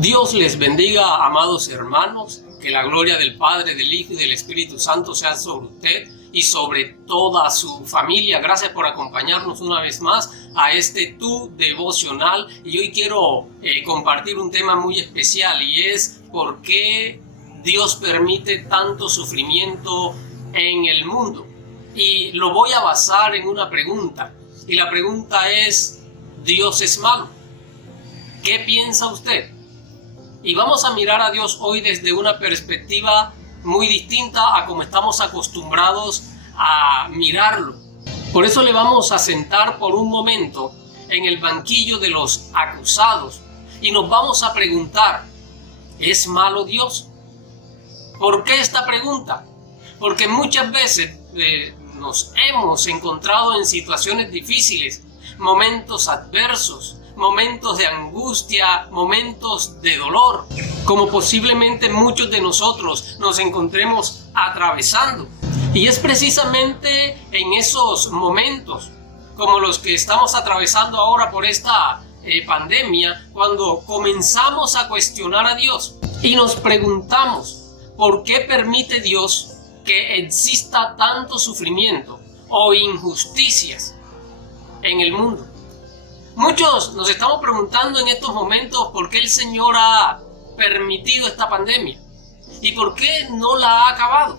Dios les bendiga, amados hermanos, que la gloria del Padre, del Hijo y del Espíritu Santo sea sobre usted y sobre toda su familia. Gracias por acompañarnos una vez más a este Tu Devocional. Y hoy quiero compartir un tema muy especial, y es por qué Dios permite tanto sufrimiento en el mundo. Y lo voy a basar en una pregunta, y la pregunta es: ¿Dios es malo? ¿Qué piensa usted? Y vamos a mirar a Dios hoy desde una perspectiva muy distinta a como estamos acostumbrados a mirarlo. Por eso le vamos a sentar por un momento en el banquillo de los acusados y nos vamos a preguntar: ¿es malo Dios? ¿Por qué esta pregunta? Porque muchas veces nos hemos encontrado en situaciones difíciles, momentos adversos, momentos de angustia, momentos de dolor, como posiblemente muchos de nosotros nos encontremos atravesando. Y es precisamente en esos momentos, como los que estamos atravesando ahora por esta pandemia, cuando comenzamos a cuestionar a Dios y nos preguntamos: ¿por qué permite Dios que exista tanto sufrimiento o injusticias en el mundo? Muchos nos estamos preguntando en estos momentos por qué el Señor ha permitido esta pandemia y por qué no la ha acabado.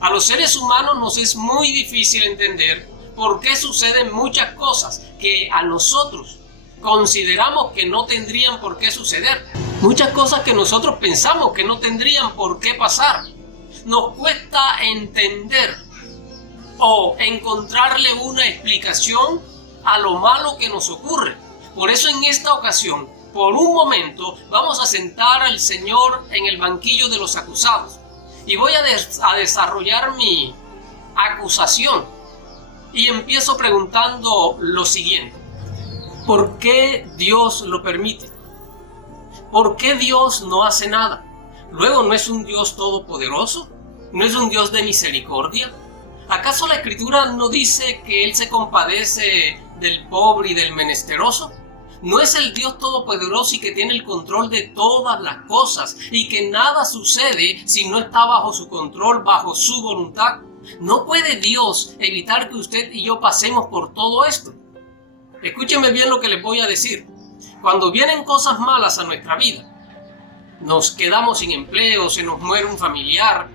A los seres humanos nos es muy difícil entender por qué suceden muchas cosas que a nosotros consideramos que no tendrían por qué suceder. Muchas cosas que nosotros pensamos que no tendrían por qué pasar. Nos cuesta entender o encontrarle una explicación a lo malo que nos ocurre. Por eso en esta ocasión, por un momento, vamos a sentar al Señor en el banquillo de los acusados y voy a desarrollar mi acusación, y empiezo preguntando lo siguiente: ¿por qué Dios lo permite? ¿Por qué Dios no hace nada? Luego, ¿no es un Dios todopoderoso? ¿No es un Dios de misericordia? ¿Acaso la Escritura no dice que Él se compadece del pobre y del menesteroso? ¿No es el Dios todopoderoso y que tiene el control de todas las cosas y que nada sucede si no está bajo su control, bajo su voluntad? ¿No puede Dios evitar que usted y yo pasemos por todo esto? Escúcheme bien lo que les voy a decir. Cuando vienen cosas malas a nuestra vida, nos quedamos sin empleo, se nos muere un familiar,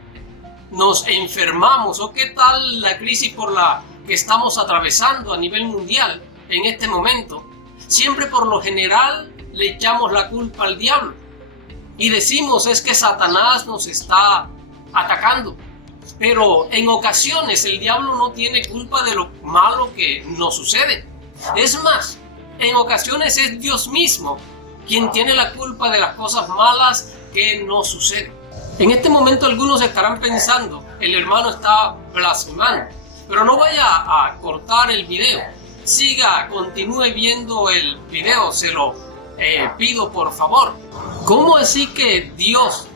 nos enfermamos, o qué tal la crisis por la que estamos atravesando a nivel mundial en este momento, siempre por lo general le echamos la culpa al diablo y decimos: es que Satanás nos está atacando. Pero en ocasiones el diablo no tiene culpa de lo malo que nos sucede. Es más, en ocasiones es Dios mismo quien tiene la culpa de las cosas malas que nos suceden. En este momento algunos estarán pensando: el hermano está blasfemando. Pero no vaya a cortar el video. Continúe viendo el video, se lo pido por favor. ¿Cómo así que Dios,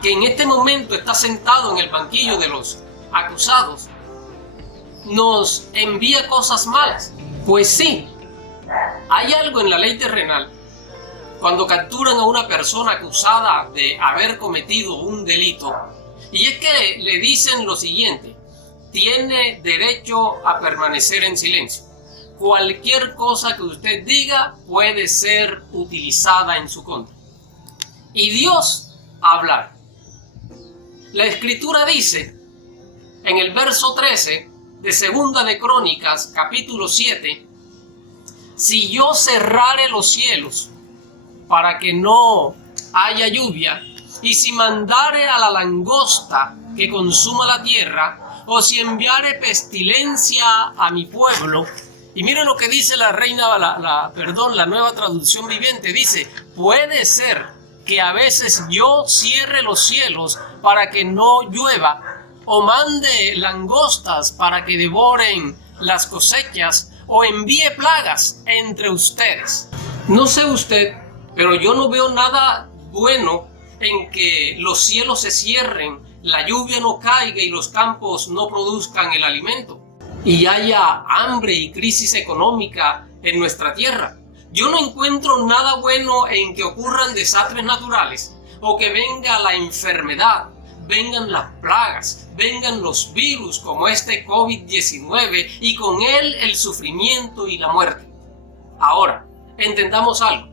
que en este momento está sentado en el banquillo de los acusados, nos envía cosas malas? Pues sí, hay algo en la ley terrenal. Cuando capturan a una persona acusada de haber cometido un delito, y es que le dicen lo siguiente: tiene derecho a permanecer en silencio. Cualquier cosa que usted diga puede ser utilizada en su contra. Y Dios habla. La Escritura dice en el verso 13 de Segunda de Crónicas, capítulo 7: si yo cerrare los cielos para que no haya lluvia, y si mandare a la langosta que consuma la tierra, o si enviare pestilencia a mi pueblo. Y miren lo que dice la la Nueva Traducción Viviente. Dice: puede ser que a veces yo cierre los cielos para que no llueva, o mande langostas para que devoren las cosechas, o envíe plagas entre ustedes. No sé usted, pero yo no veo nada bueno en que los cielos se cierren, la lluvia no caiga y los campos no produzcan el alimento, y haya hambre y crisis económica en nuestra tierra. Yo no encuentro nada bueno en que ocurran desastres naturales o que venga la enfermedad, vengan las plagas, vengan los virus como este COVID-19 y con él el sufrimiento y la muerte. Ahora, entendamos algo.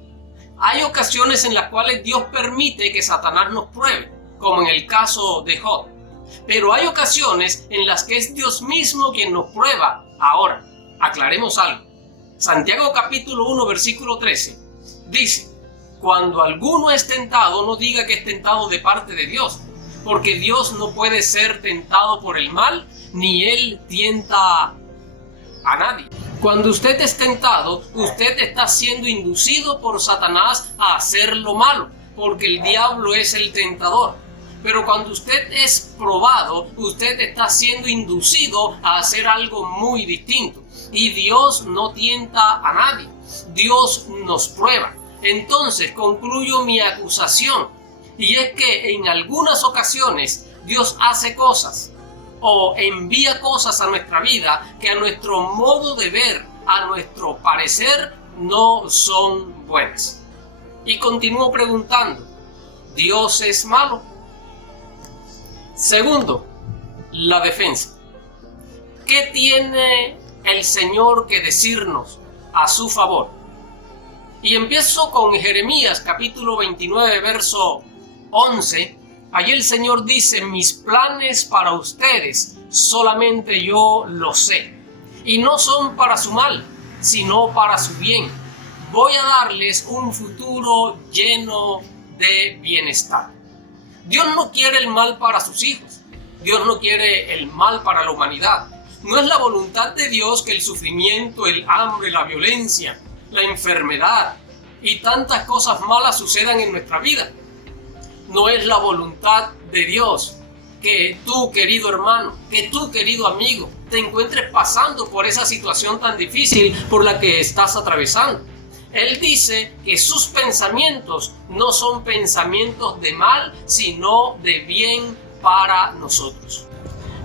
Hay ocasiones en las cuales Dios permite que Satanás nos pruebe, como en el caso de Job. Pero hay ocasiones en las que es Dios mismo quien nos prueba. Ahora, aclaremos algo. Santiago capítulo 1 versículo 13 dice: cuando alguno es tentado, no diga que es tentado de parte de Dios, porque Dios no puede ser tentado por el mal, ni Él tienta a nadie. Cuando usted es tentado, usted está siendo inducido por Satanás a hacer lo malo, porque el diablo es el tentador. Pero cuando usted es probado, usted está siendo inducido a hacer algo muy distinto. Y Dios no tienta a nadie, Dios nos prueba. Entonces concluyo mi acusación, y es que en algunas ocasiones Dios hace cosas o envía cosas a nuestra vida que a nuestro modo de ver, a nuestro parecer, no son buenas. Y continúo preguntando, ¿Dios es malo? Segundo, la defensa. ¿Qué tiene el Señor que decirnos a su favor? Y empiezo con Jeremías capítulo 29 verso 11. Allí el Señor dice: mis planes para ustedes solamente yo los sé, y no son para su mal, sino para su bien. Voy a darles un futuro lleno de bienestar. Dios no quiere el mal para sus hijos, Dios no quiere el mal para la humanidad. No es la voluntad de Dios que el sufrimiento, el hambre, la violencia, la enfermedad y tantas cosas malas sucedan en nuestra vida. No es la voluntad de Dios que tú, querido hermano, que tú, querido amigo, te encuentres pasando por esa situación tan difícil por la que estás atravesando. Él dice que sus pensamientos no son pensamientos de mal, sino de bien para nosotros.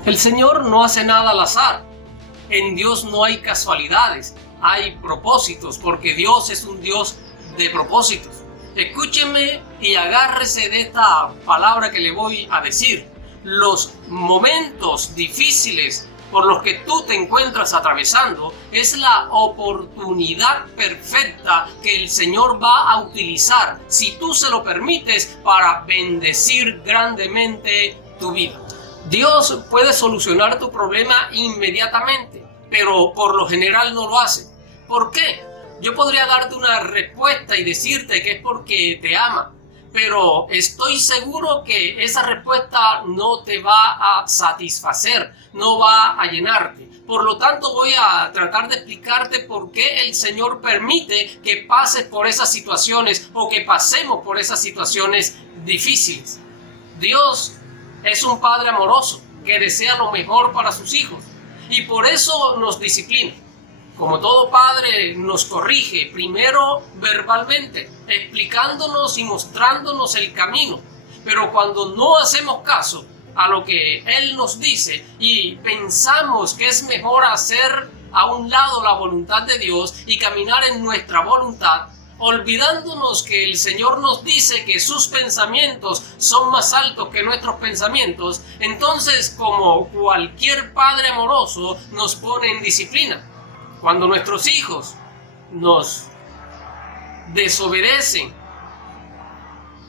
El Señor no hace nada al azar. En Dios no hay casualidades, hay propósitos, porque Dios es un Dios de propósitos. Escúcheme y agárrese de esta palabra que le voy a decir. Los momentos difíciles por los que tú te encuentras atravesando es la oportunidad perfecta que el Señor va a utilizar, si tú se lo permites, para bendecir grandemente tu vida. Dios puede solucionar tu problema inmediatamente, pero por lo general no lo hace. ¿Por qué? Yo podría darte una respuesta y decirte que es porque te ama, pero estoy seguro que esa respuesta no te va a satisfacer, no va a llenarte. Por lo tanto, voy a tratar de explicarte por qué el Señor permite que pases por esas situaciones o que pasemos por esas situaciones difíciles. Dios es un Padre amoroso que desea lo mejor para sus hijos y por eso nos disciplina. Como todo padre, nos corrige, primero verbalmente, explicándonos y mostrándonos el camino. Pero cuando no hacemos caso a lo que Él nos dice y pensamos que es mejor hacer a un lado la voluntad de Dios y caminar en nuestra voluntad, olvidándonos que el Señor nos dice que sus pensamientos son más altos que nuestros pensamientos, entonces, como cualquier padre amoroso, nos pone en disciplina. Cuando nuestros hijos nos desobedecen,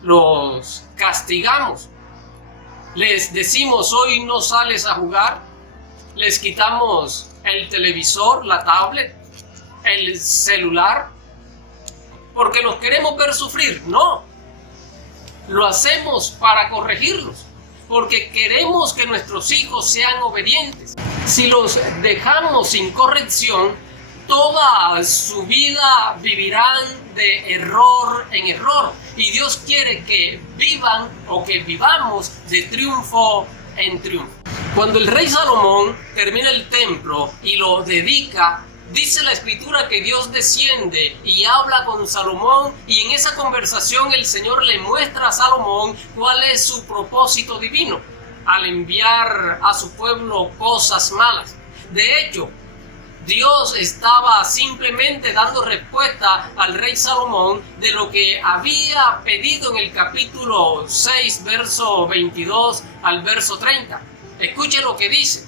los castigamos, les decimos: hoy no sales a jugar, les quitamos el televisor, la tablet, el celular, porque los queremos ver sufrir. No, lo hacemos para corregirlos, porque queremos que nuestros hijos sean obedientes. Si los dejamos sin corrección, toda su vida vivirán de error en error. Y Dios quiere que vivan o que vivamos de triunfo en triunfo. Cuando el rey Salomón termina el templo y lo dedica, dice la Escritura que Dios desciende y habla con Salomón, y en esa conversación el Señor le muestra a Salomón cuál es su propósito divino al enviar a su pueblo cosas malas. De hecho, Dios estaba simplemente dando respuesta al rey Salomón de lo que había pedido en el capítulo 6, verso 22 al verso 30. Escuche lo que dice.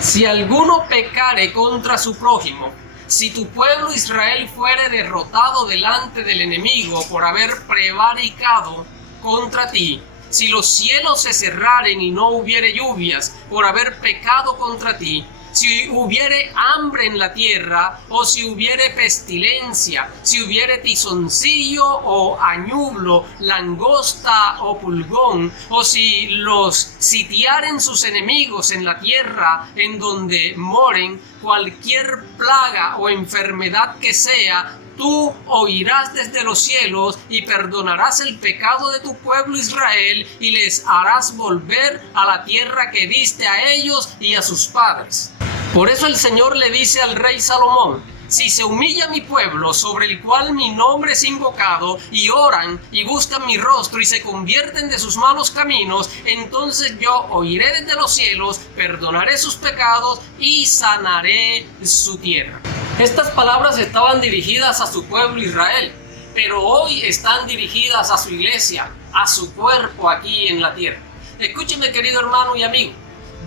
Si alguno pecare contra su prójimo, si tu pueblo Israel fuere derrotado delante del enemigo por haber prevaricado contra ti, si los cielos se cerraren y no hubiere lluvias por haber pecado contra ti, si hubiere hambre en la tierra, o si hubiere pestilencia, si hubiere tizoncillo o añublo, langosta o pulgón, o si los sitiaren sus enemigos en la tierra en donde moren, cualquier plaga o enfermedad que sea, tú oirás desde los cielos y perdonarás el pecado de tu pueblo Israel y les harás volver a la tierra que diste a ellos y a sus padres. Por eso el Señor le dice al rey Salomón: si se humilla mi pueblo sobre el cual mi nombre es invocado, y oran y buscan mi rostro y se convierten de sus malos caminos, entonces yo oiré desde los cielos, perdonaré sus pecados y sanaré su tierra. Estas palabras estaban dirigidas a su pueblo Israel, pero hoy están dirigidas a su iglesia, a su cuerpo aquí en la tierra. Escúcheme, querido hermano y amigo,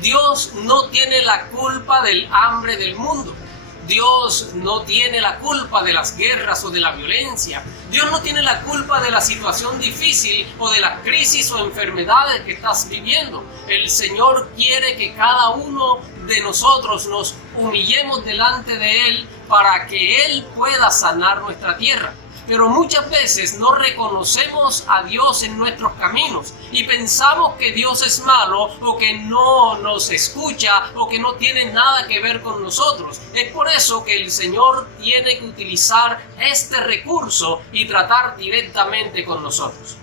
Dios no tiene la culpa del hambre del mundo. Dios no tiene la culpa de las guerras o de la violencia. Dios no tiene la culpa de la situación difícil o de las crisis o enfermedades que estás viviendo. El Señor quiere que cada uno de nosotros nos humillemos delante de Él para que Él pueda sanar nuestra tierra. Pero muchas veces no reconocemos a Dios en nuestros caminos y pensamos que Dios es malo o que no nos escucha o que no tiene nada que ver con nosotros. Es por eso que el Señor tiene que utilizar este recurso y tratar directamente con nosotros.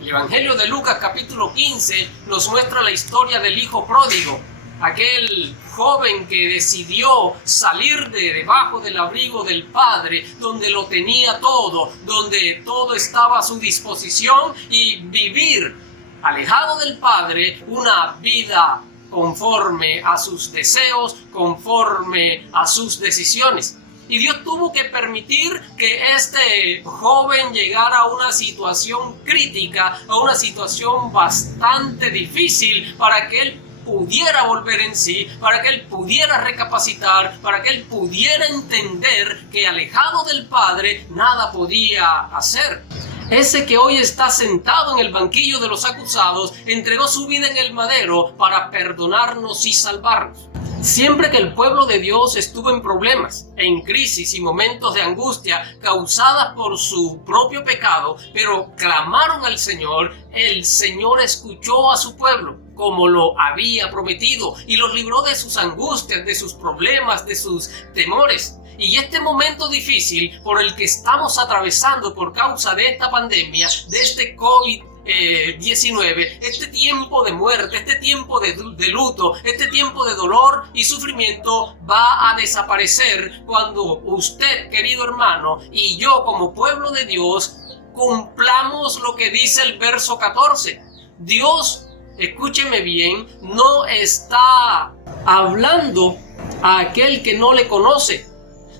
El Evangelio de Lucas capítulo 15 nos muestra la historia del hijo pródigo, aquel joven que decidió salir de debajo del abrigo del padre, donde lo tenía todo, donde todo estaba a su disposición, y vivir alejado del padre una vida conforme a sus deseos, conforme a sus decisiones. Y Dios tuvo que permitir que este joven llegara a una situación crítica, a una situación bastante difícil, para que él pudiera volver en sí, para que él pudiera recapacitar, para que él pudiera entender que alejado del Padre nada podía hacer. Ese que hoy está sentado en el banquillo de los acusados entregó su vida en el madero para perdonarnos y salvarnos. Siempre que el pueblo de Dios estuvo en problemas, en crisis y momentos de angustia causadas por su propio pecado, pero clamaron al Señor, el Señor escuchó a su pueblo como lo había prometido y los libró de sus angustias, de sus problemas, de sus temores. Y este momento difícil por el que estamos atravesando por causa de esta pandemia, de este COVID-19, este tiempo de muerte, este tiempo de luto, este tiempo de dolor y sufrimiento va a desaparecer cuando usted, querido hermano, y yo como pueblo de Dios cumplamos lo que dice el verso 14. Dios, escúcheme bien, no está hablando a aquel que no le conoce.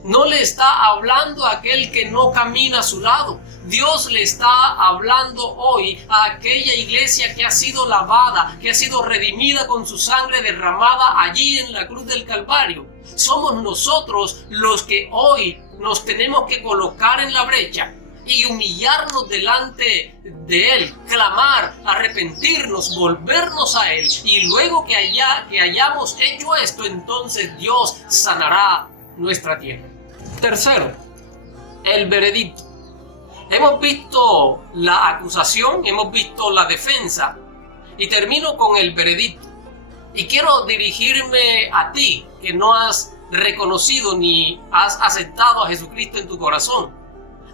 No le está hablando a aquel que no camina a su lado. Dios le está hablando hoy a aquella iglesia que ha sido lavada, que ha sido redimida con su sangre derramada allí en la cruz del Calvario. Somos nosotros los que hoy nos tenemos que colocar en la brecha y humillarnos delante de Él, clamar, arrepentirnos, volvernos a Él, y luego que hayamos hecho esto, entonces Dios sanará nuestra tierra. Tercero, el veredicto. Hemos visto la acusación, hemos visto la defensa, y termino con el veredicto. Y quiero dirigirme a ti que no has reconocido ni has aceptado a Jesucristo en tu corazón,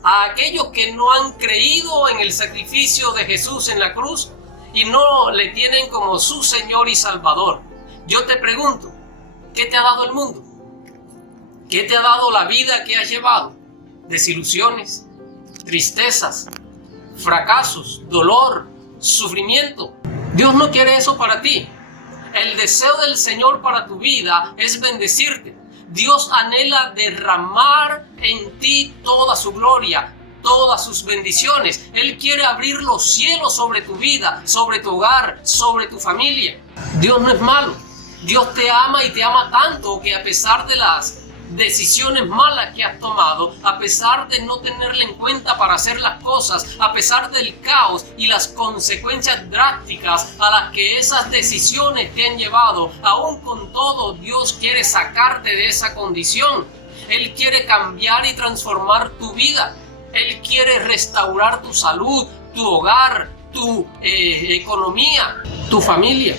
a aquellos que no han creído en el sacrificio de Jesús en la cruz y no le tienen como su Señor y Salvador. Yo te pregunto, ¿qué te ha dado el mundo? ¿Qué te ha dado la vida que has llevado? Desilusiones, tristezas, fracasos, dolor, sufrimiento. Dios no quiere eso para ti. El deseo del Señor para tu vida es bendecirte. Dios anhela derramar en ti toda su gloria, todas sus bendiciones. Él quiere abrir los cielos sobre tu vida, sobre tu hogar, sobre tu familia. Dios no es malo. Dios te ama y te ama tanto que a pesar de las decisiones malas que has tomado, a pesar de no tenerle en cuenta para hacer las cosas, a pesar del caos y las consecuencias drásticas a las que esas decisiones te han llevado, aún con todo, Dios quiere sacarte de esa condición. Él quiere cambiar y transformar tu vida. Él quiere restaurar tu salud, tu hogar, tu economía, tu familia.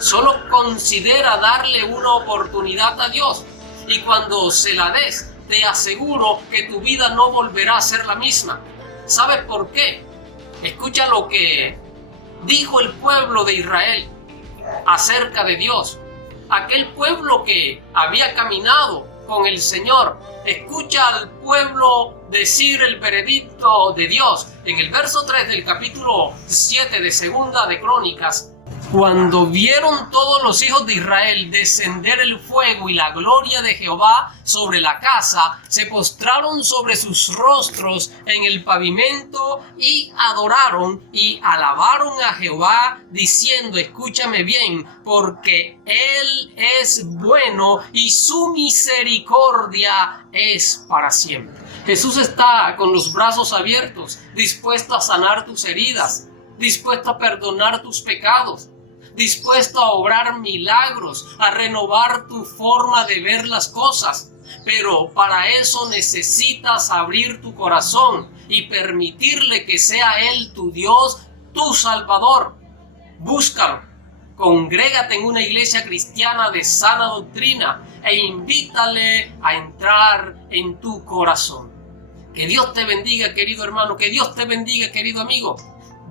Solo considera darle una oportunidad a Dios. Y cuando se la des, te aseguro que tu vida no volverá a ser la misma. ¿Sabes por qué? Escucha lo que dijo el pueblo de Israel acerca de Dios. Aquel pueblo que había caminado con el Señor. Escucha al pueblo decir el veredicto de Dios. En el verso 3 del capítulo 7 de Segunda de Crónicas, cuando vieron todos los hijos de Israel descender el fuego y la gloria de Jehová sobre la casa, se postraron sobre sus rostros en el pavimento y adoraron y alabaron a Jehová, diciendo, escúchame bien, porque Él es bueno y su misericordia es para siempre. Jesús está con los brazos abiertos, dispuesto a sanar tus heridas, dispuesto a perdonar tus pecados, dispuesto a obrar milagros, a renovar tu forma de ver las cosas. Pero para eso necesitas abrir tu corazón y permitirle que sea Él tu Dios, tu Salvador. Búscalo, congrégate en una iglesia cristiana de sana doctrina e invítale a entrar en tu corazón. Que Dios te bendiga, querido hermano, que Dios te bendiga, querido amigo.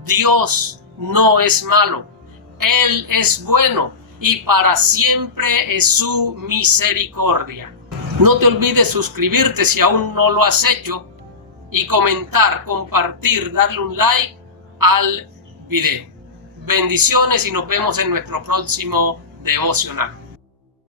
Dios no es malo. Él es bueno y para siempre es su misericordia. No te olvides suscribirte si aún no lo has hecho y comentar, compartir, darle un like al video. Bendiciones y nos vemos en nuestro próximo devocional.